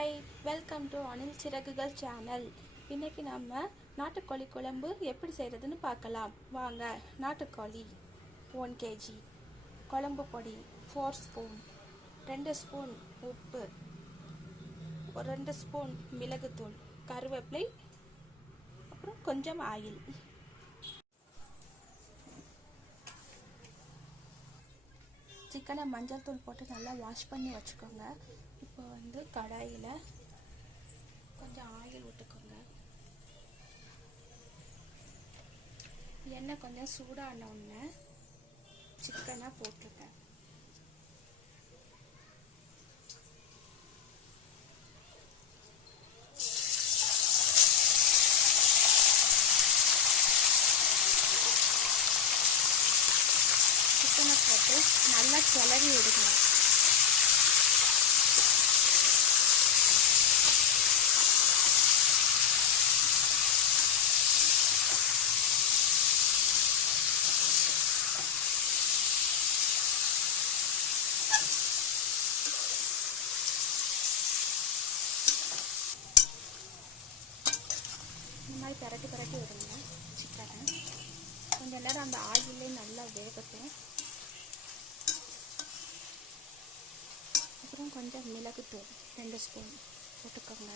Hi, welcome to Anil Siragugal channel. இன்றைக்கி நம்ம நாட்டுக்கோழி குழம்பு எப்படி செய்கிறதுன்னு பார்க்கலாம் வாங்க. நாட்டுக்கோழி 1 kg, குழம்பு பொடி 4 ஸ்பூன், 2 ஸ்பூன் உப்பு, 2 ஸ்பூன் மிளகுத்தூள், கருவேப்பிலை, அப்புறம் கொஞ்சம் ஆயில். சிக்கனை மஞ்சள் தூள் போட்டு நல்லா வாஷ் பண்ணி வச்சுக்கோங்க. இப்போ கடாயில் கொஞ்சம் ஆயில் விட்டுக்கோங்க. எண்ணெய் கொஞ்சம் சூடான உடனே சிக்கனை போட்டுருக்கேன். சிக்கனை போட்டு நல்லா கிளறி விடுங்க. இந்த மாதிரி பரட்டி விடுங்க. சிக்கனை கொஞ்சம் நேரம் அந்த ஆயிலே நல்லா வேகட்டும். அப்புறம் கொஞ்சம் மிளகுத்தூள் 2 ஸ்பூன் போட்டுக்கோங்க.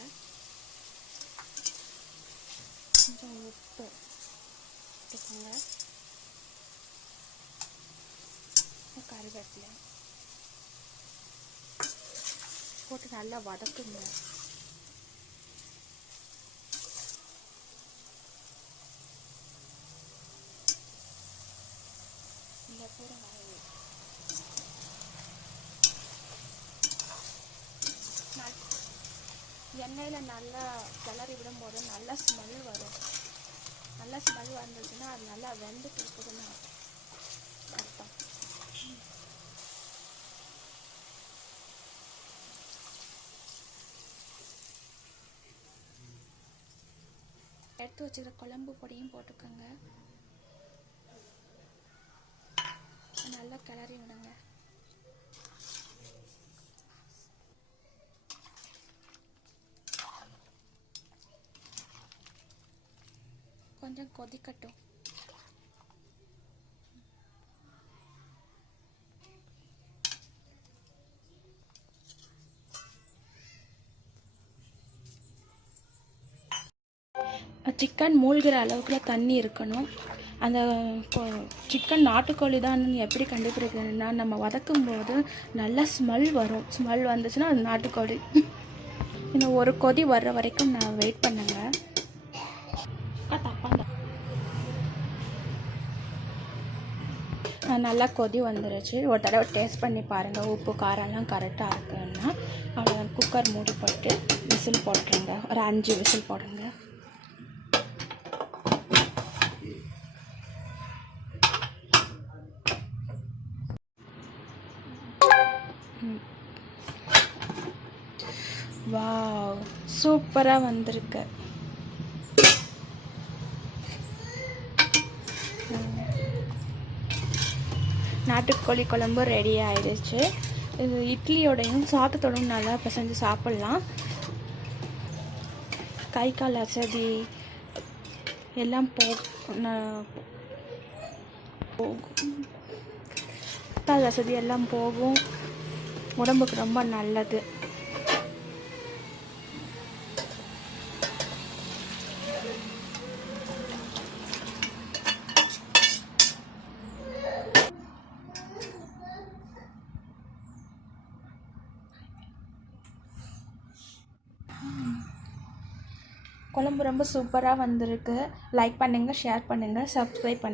கொஞ்சம் உப்பு போட்டுக்கோங்க. கருவேப்பிலை போட்டு நல்லா வதக்குங்க. எண்ணெயில் நல்லா கிளறி விடும்போது நல்லா ஸ்மெல் வரும். நல்லா ஸ்மெல் வந்துச்சுன்னா அது நல்லா வெந்துட்டு இருக்குதுன்னு அர்த்தம். எடுத்து வச்சுக்கிற குழம்பு பொடியும் போட்டுக்கோங்க. நல்லா கிளறி விடுங்க. கொஞ்சம் கொதிக்கட்டும். சிக்கன் மூழ்கிற அளவுக்குள்ள தண்ணி இருக்கணும். அந்த சிக்கன் நாட்டுக்கோழி தான் எப்படி கண்டுபிடிக்கிறதுனா, நம்ம வதக்கும் போது நல்லா ஸ்மெல் வரும். ஸ்மெல் வந்துச்சுன்னா அது நாட்டுக்கோழி. இன்னும் ஒரு கொதி வர்ற வரைக்கும் நான் வெயிட் பண்ணுங்க. நல்லா கொதி வந்துருச்சு. ஒரு தடவை டேஸ்ட் பண்ணி பாருங்கள். உப்பு காரம்லாம் கரெக்டாக இருக்குன்னா அவ்வளோ குக்கர் மூடி போட்டு விசில் போட்டுருங்க. ஒரு 5 விசில் போடுங்க. வாவ், சூப்பராக வந்திருக்கு. நாட்டுக்கோழி குழம்பு ரெடி ஆயிடுச்சு. இது இட்லியோடையும் சாதத்தோடையும் நல்லா பிசைஞ்சு சாப்பிட்லாம். கை கால் அசதி எல்லாம் கால் வசதி எல்லாம் போகும். உடம்புக்கு ரொம்ப நல்லது. குழம்பு ரொம்ப சூப்பராக வந்திருக்கு. லைக் பண்ணுங்கள், ஷேர் பண்ணுங்கள், சப்ஸ்கிரைப் பண்ணுங்கள்.